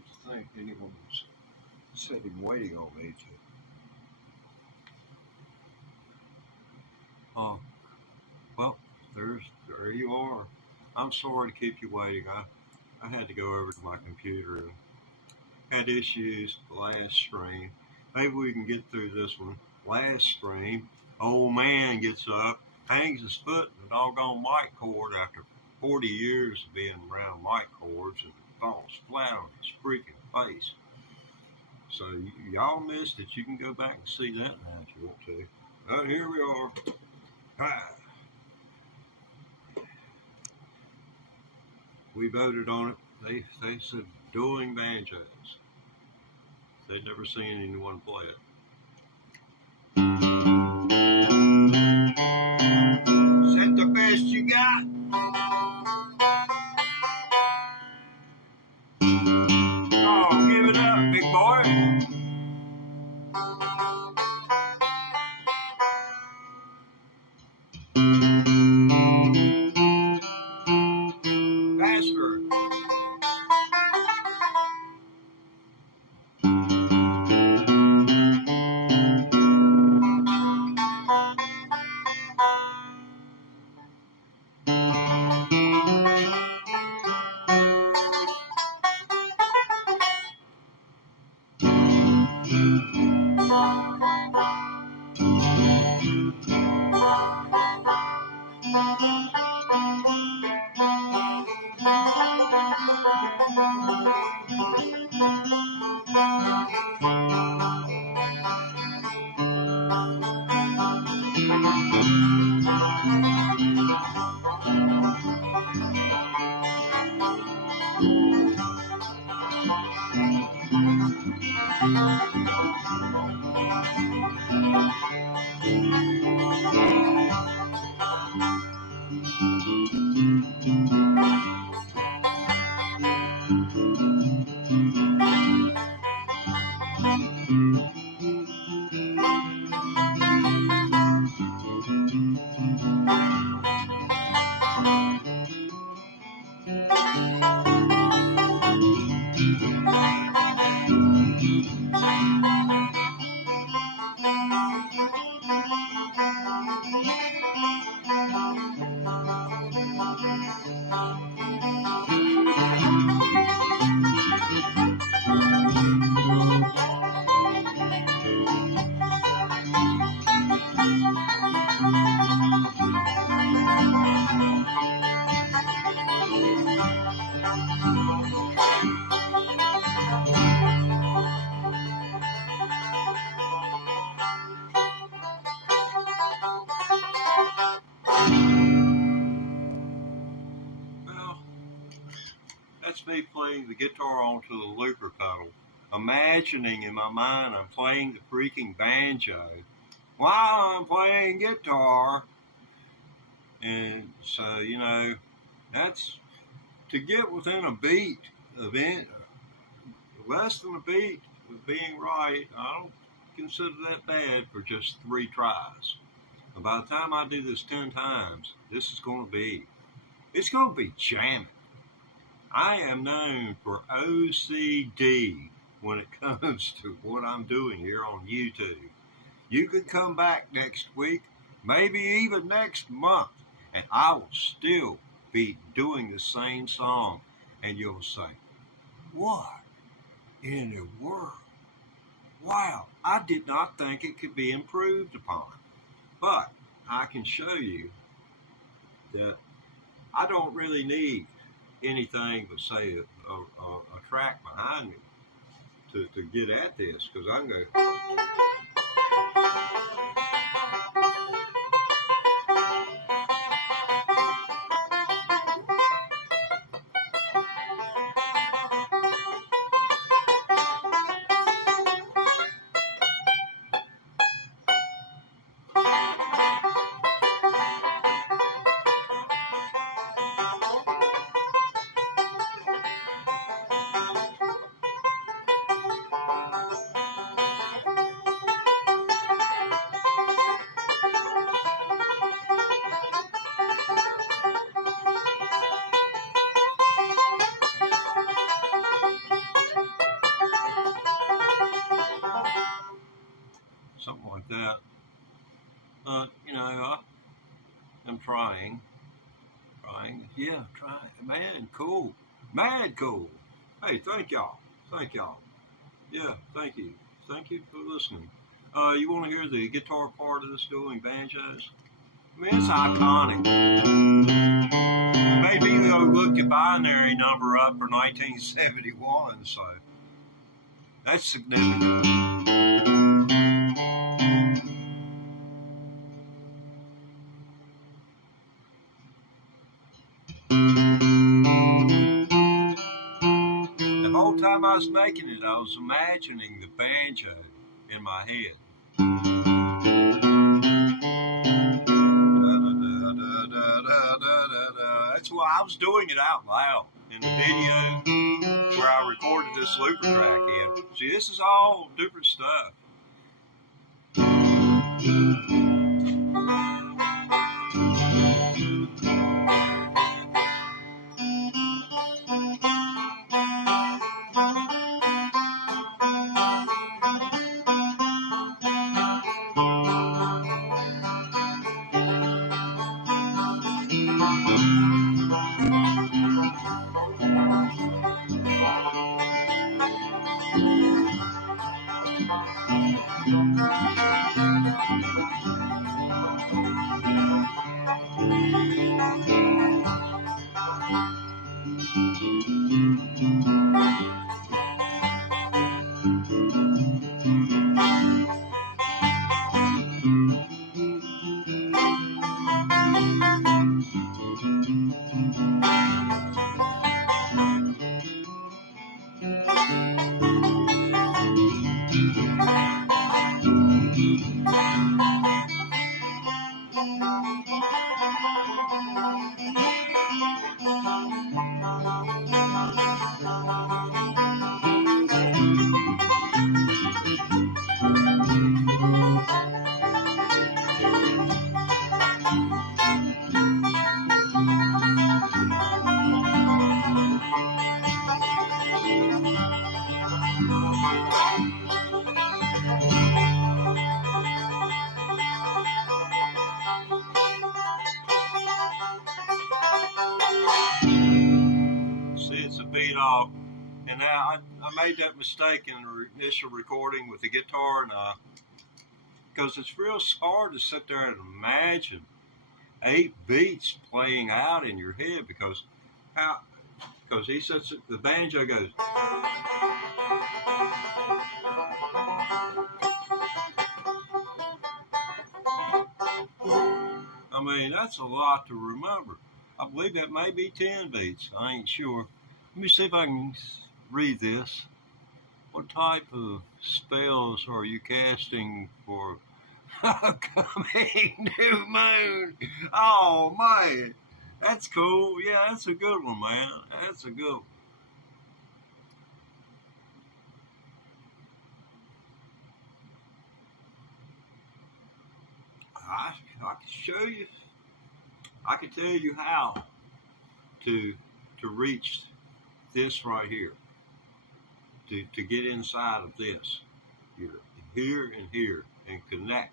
like to think anyone was sitting waiting on me to. Oh, well, there you are. I'm sorry to keep you waiting. I had to go over to my computer and had issues with the last stream. Maybe we can get through this one. Last stream, old man gets up, hangs his foot in the doggone mic cord after 40 years of being around mic cords and falls flat on his freaking face. So y'all missed it. You can go back and see that now if you want to. But here we are. Hi. We voted on it. They said Dueling Banjos. They'd never seen anyone play it. Is that the best you got? Oh, give it up, big boy. Faster. That's me playing the guitar onto the looper pedal, imagining in my mind I'm playing the freaking banjo while I'm playing guitar. And so, that's to get within a beat of it, less than a beat of being right. I don't consider that bad for just 3 tries. And by the time I do this 10 times, it's going to be jamming. I am known for OCD when it comes to what I'm doing here on YouTube. You can come back next week, maybe even next month, and I will still be doing the same song. And you'll say, what in the world? Wow, I did not think it could be improved upon. But I can show you that I don't really need anything but say a track behind me to get at this, because I'm going to trying. Yeah, trying. Man, cool. Mad cool. Hey, thank y'all. Thank y'all. Yeah, thank you. Thank you for listening. You want to hear the guitar part of this Dueling Banjos? I mean, it's iconic. Maybe they'll look the binary number up for 1971, so that's significant. The whole time I was making it, I was imagining the banjo in my head. That's why I was doing it out loud in the video where I recorded this looper track in. See, this is all different stuff. See, it's a beat off. And now I made that mistake in the initial recording with the guitar, and because it's real hard to sit there and imagine 8 beats playing out in your head because he sets it, the banjo goes. I mean, that's a lot to remember. I believe that may be 10 beats. I ain't sure. Let me see if I can read this. What type of spells are you casting for upcoming new moon? Oh, man. That's cool. Yeah, that's a good one, man. That's a good one. I can show you. I can tell you how to reach this right here. To get inside of this. You're here and here and connect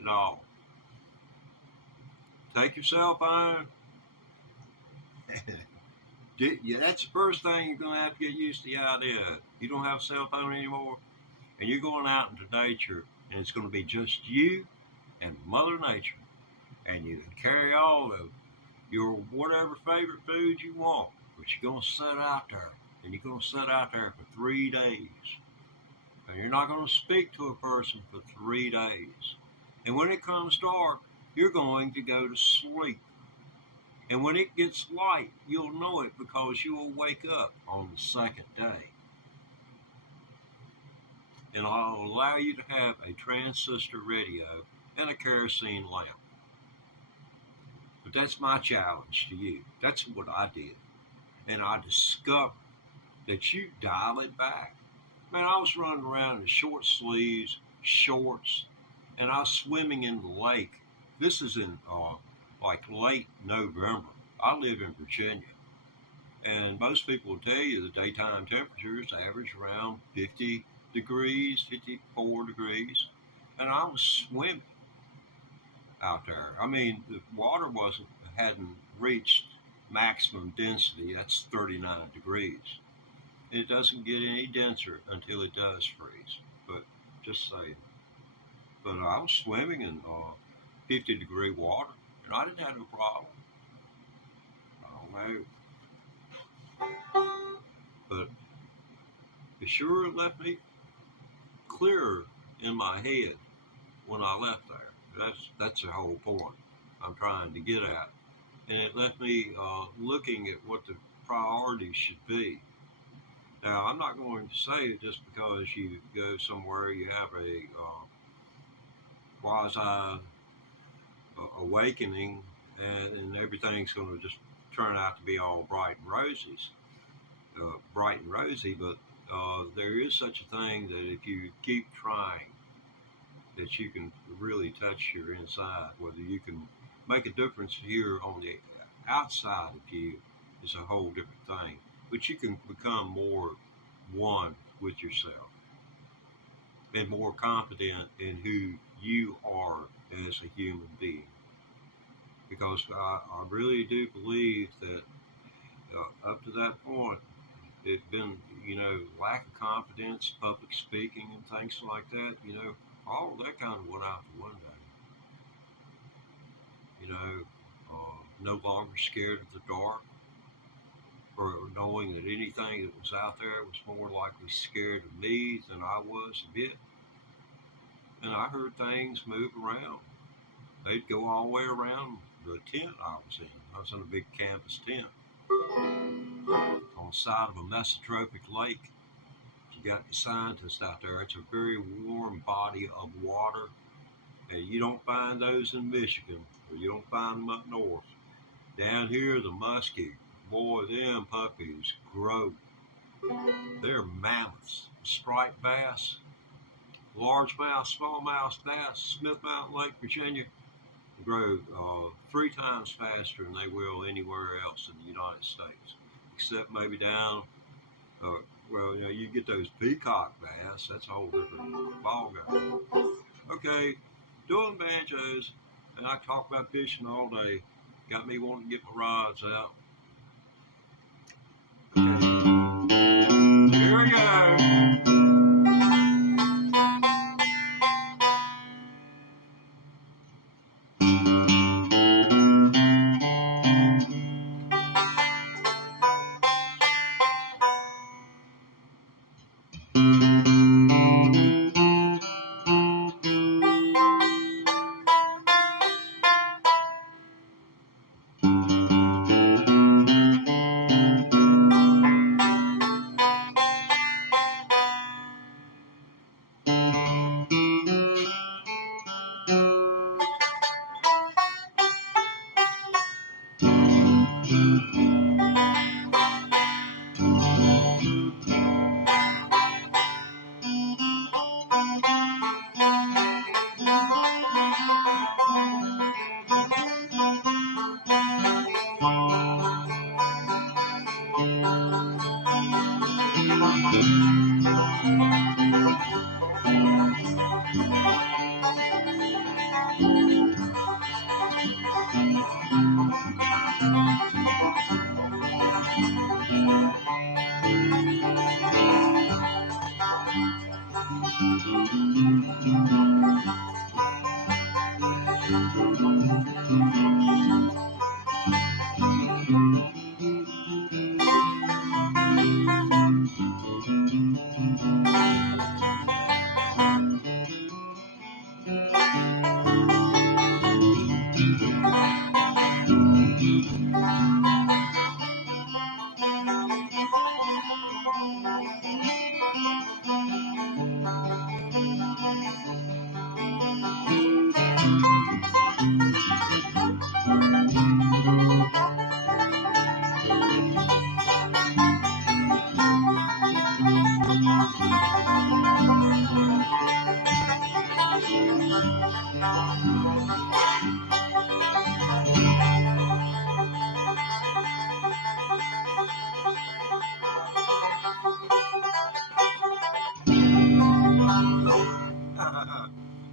it all. Take your cell phone. Yeah, that's the first thing you're going to have to get used to the idea of. You don't have a cell phone anymore, and you're going out into nature, and it's going to be just you and Mother Nature, and you can carry all of your whatever favorite food you want, but you're going to sit out there, and you're going to sit out there for 3 days, and you're not going to speak to a person for 3 days, and when it comes dark, you're going to go to sleep. And when it gets light, you'll know it because you will wake up on the second day. And I'll allow you to have a transistor radio and a kerosene lamp. But that's my challenge to you. That's what I did. And I discovered that you dial it back. Man, I was running around in short sleeves, shorts, and I was swimming in the lake. This is in like late November. I live in Virginia, and most people will tell you the daytime temperatures average around 50 degrees, 54 degrees, and I was swimming. out there. I mean, the water hadn't reached maximum density. That's 39 degrees. It doesn't get any denser until it does freeze. But just saying. But I was swimming in 50-degree water, and I didn't have no problem. I don't know, but it sure left me clearer in my head when I left there. That's the whole point I'm trying to get at, and it left me looking at what the priorities should be. Now, I'm not going to say just because you go somewhere you have a quasi awakening and everything's going to just turn out to be all bright and rosy. But there is such a thing that if you keep trying, that you can really touch your inside. Whether you can make a difference here on the outside of you is a whole different thing. But you can become more one with yourself and more confident in who you are as a human being. Because I really do believe that up to that point, it's been, lack of confidence, public speaking, and things like that, all of that kind of went out the window. No longer scared of the dark or knowing that anything that was out there was more likely scared of me than I was of it. And I heard things move around. They'd go all the way around the tent I was in. I was in a big canvas tent on the side of a mesotrophic lake. You got the scientists out there. It's a very warm body of water. And you don't find those in Michigan, or you don't find them up north. Down here, the muskie, boy, them puppies grow. They're mammoths. Striped bass, largemouth, smallmouth bass, Smith Mountain Lake, Virginia, grow 3 times faster than they will anywhere else in the United States, except maybe down, you get those peacock bass. That's a whole different ballgame. Okay, doing banjos, and I talk about fishing all day. Got me wanting to get my rods out. Okay. Here we go.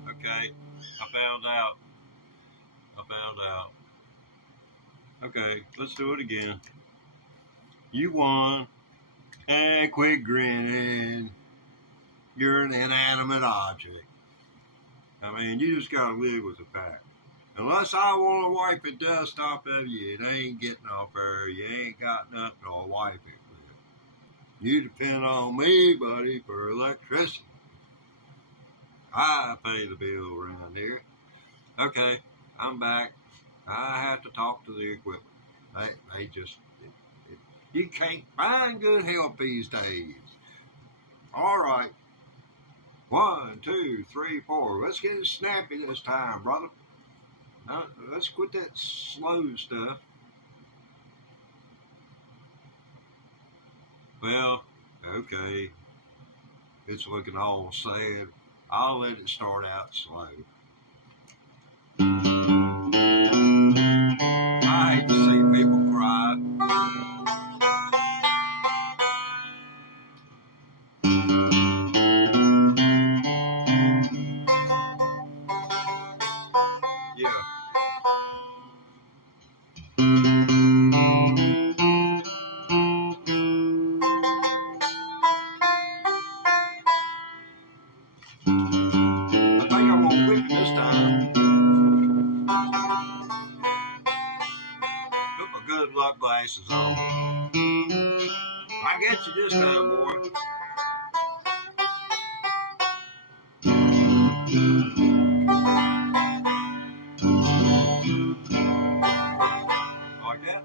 Okay, I found out chilled out. Okay, let's do it again. You won. And quit grinning. You're an inanimate object. I mean, you just gotta live with the fact. Unless I want to wipe the dust off of you, it ain't getting off there. You ain't got nothing to wipe it with. You depend on me, buddy, for electricity. I pay the bill around here. Okay, I'm back. I have to talk to the equipment. They just, you can't find good help these days. All right. 1, 2, 3, 4. Let's get it snappy this time, brother. Let's quit that slow stuff. Well, okay. It's looking all sad. I'll let it start out slow. I hate to see people cry. Yeah. I think I'm gonna whip it this time. Put my good luck glasses on. I get you this time, boy. Like that?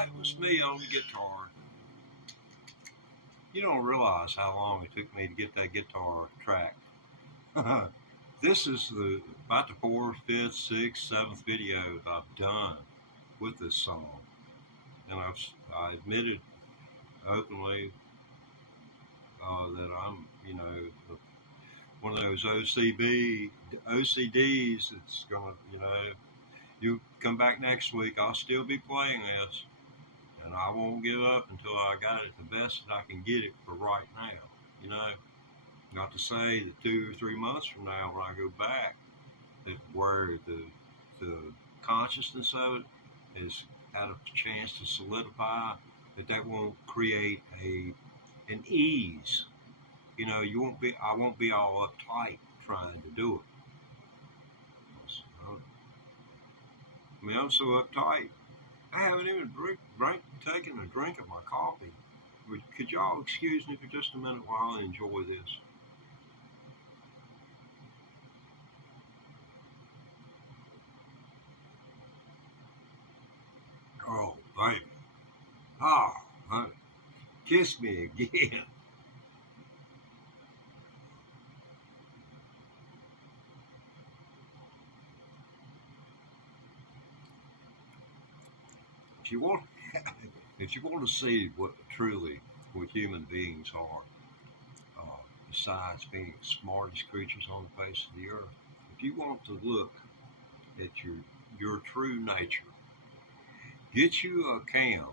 It was me on the guitar. You don't realize how long it took me to get that guitar tracked. This is about the 4th, 5th, 6th, 7th video I've done with this song. And I admitted openly that I'm, one of those OCDs that's going to, you come back next week, I'll still be playing this. And I won't give up until I got it the best that I can get it for right now. Not to say that 2 or 3 months from now when I go back, that where the consciousness of it has had a chance to solidify, that won't create an ease. I won't be all uptight trying to do it. I'm so uptight. I haven't even taken a drink of my coffee. Could y'all excuse me for just a minute while I enjoy this? Oh, baby. Oh, honey. Kiss me again. If you want to see what human beings are, besides being the smartest creatures on the face of the earth, if you want to look at your true nature, get you a cam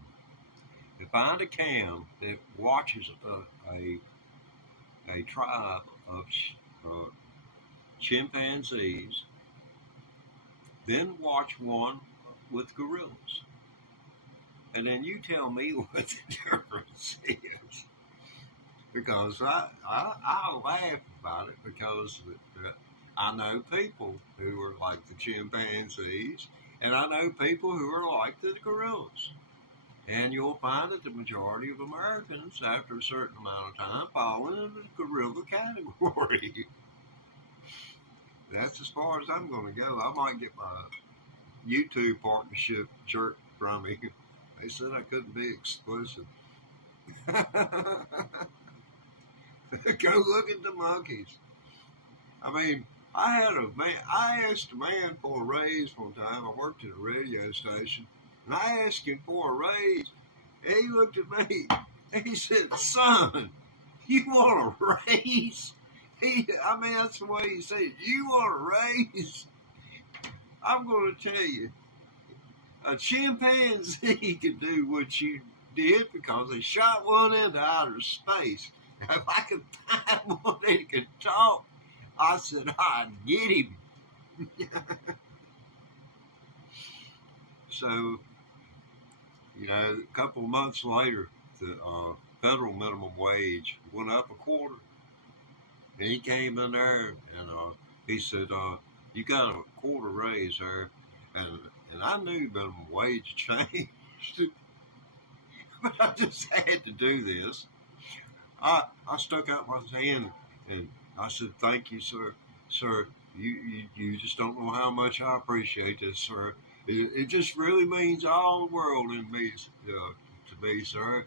and find a cam that watches a tribe of uh, chimpanzees, then watch one with gorillas. And then you tell me what the difference is. Because I laugh about it because I know people who are like the chimpanzees, and I know people who are like the gorillas. And you'll find that the majority of Americans, after a certain amount of time, fall into the gorilla category. That's as far as I'm going to go. I might get my YouTube partnership jerked from me. They said I couldn't be exclusive. Go look at the monkeys. I mean, I asked a man for a raise one time. I worked at a radio station, and I asked him for a raise. And he looked at me and he said, "Son, you want a raise?" That's the way he said it. "You want a raise?" I'm going to tell you, a chimpanzee can do what you did because they shot one into outer space. If I could find one that could talk, I said I'd get him. So, a couple of months later, the federal minimum wage went up a quarter. And he came in there and he said, "You got a quarter raise there." And I knew minimum wage changed. But I just had to do this. I stuck out my hand and I said, "Thank you, sir. Sir, you just don't know how much I appreciate this, sir. It just really means all the world in me, to me, sir."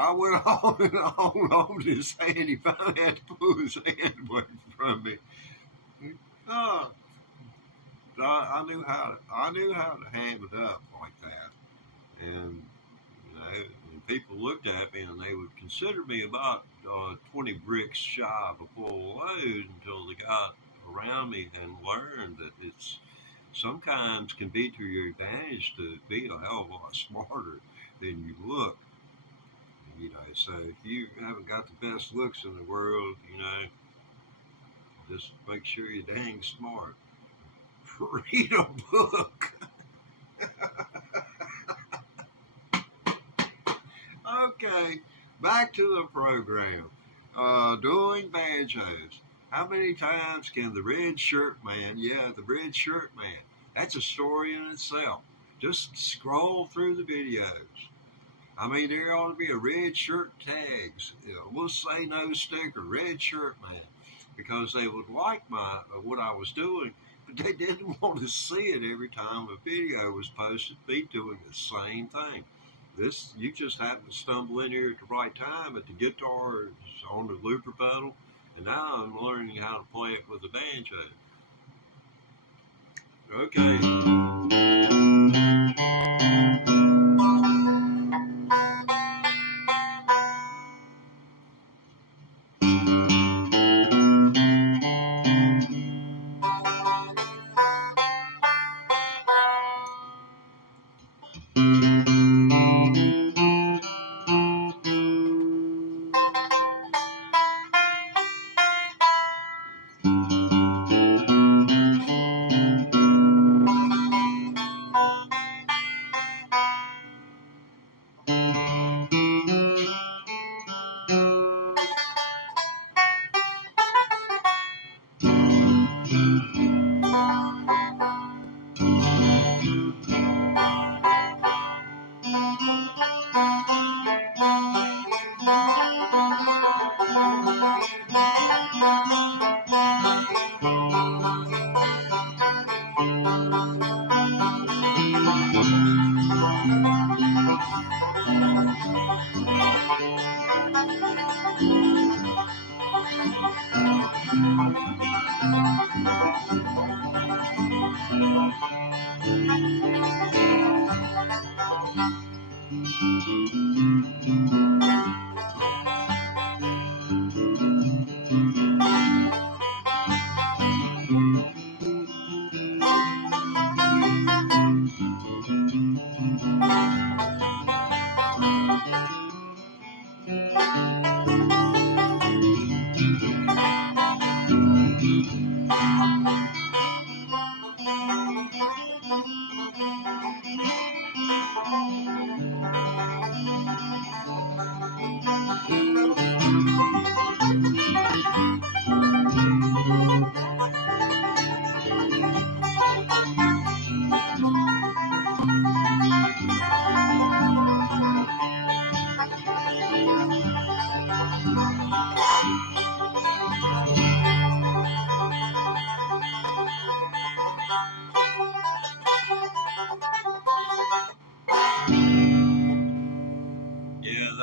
I went on and on his hand. He finally had to pull his hand away from me. Oh, I knew how to ham it up like that, and and people looked at me and they would consider me about 20 bricks shy of a full load until they got around me and learned that it's sometimes can be to your advantage to be a hell of a lot smarter than you look. So if you haven't got the best looks in the world, just make sure you're dang smart. Read a book. Okay, back to the program. Dueling Banjos. How many times can the red shirt man, the red shirt man, that's a story in itself. Just scroll through the videos. There ought to be a red shirt tags. We'll say no sticker, red shirt man, because they would like what I was doing, but they didn't want to see it every time a video was posted. Be doing the same thing. You just happened to stumble in here at the right time, but the guitar is on the looper pedal, and now I'm learning how to play it with the banjo. Okay.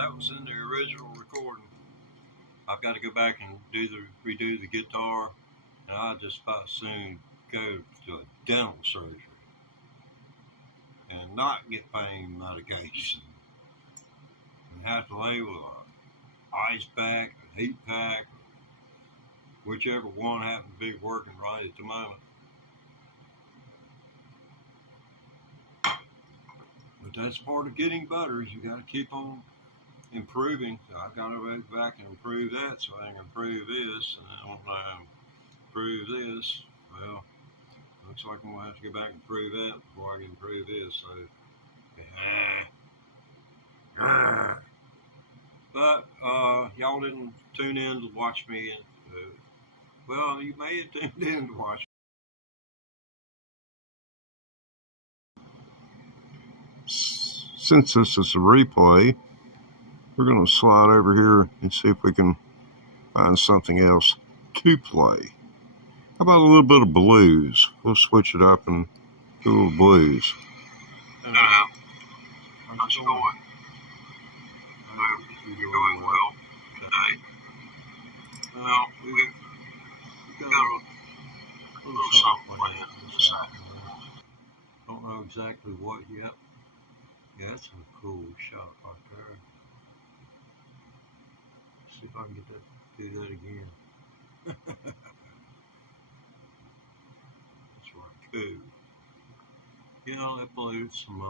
that was in the original recording. I've got to go back and redo the guitar, and I'll just about soon go to a dental surgery and not get pain medication and have to lay with an ice pack, a heat pack, whichever one happens to be working right at the moment. But that's part of getting better. Is you got to keep on improving. I've got to go back and improve that so I can improve this. And then when I improve this, well, looks like I'm going to have to go back and improve that before I can improve this. So, but y'all didn't tune in to watch me. Well, you may have tuned in to watch me. Since this is a replay, we're going to slide over here and see if we can find something else to play. How about a little bit of blues? We'll switch it up and do a little blues. How's it going? You're doing well today. Well, we got a little something planned this afternoon. Don't know exactly what yet. Yeah, that's a cool shot right there. See if I can get that, do that again. That's right, cool. Yeah, I played some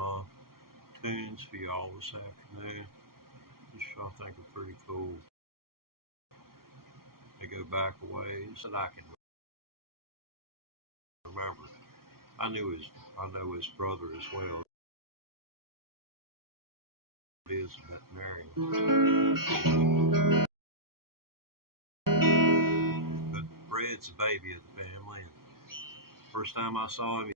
tunes for y'all this afternoon, which I think are pretty cool. They go back a ways that I can remember. I know his brother as well. He is a veterinarian. But Fred's the baby of the family. And first time I saw him,